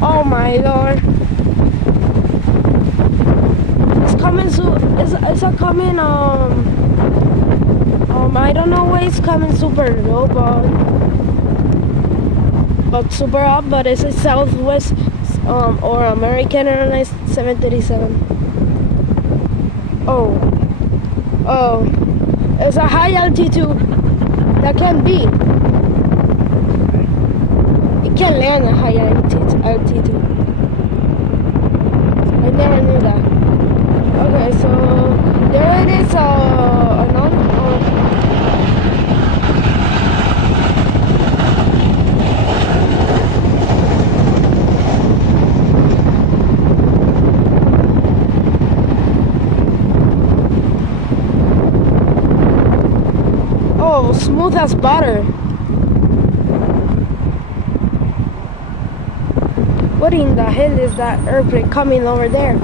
Oh my lord. It's coming it's a coming I don't know why it's coming super low but super up, but it's a Southwest or American Airlines 737. Oh, it's a high altitude. That can be. It can land at high altitude. I never knew that. Okay, so there it is. Oh, smooth as butter. What in the hell is that airplane coming over there?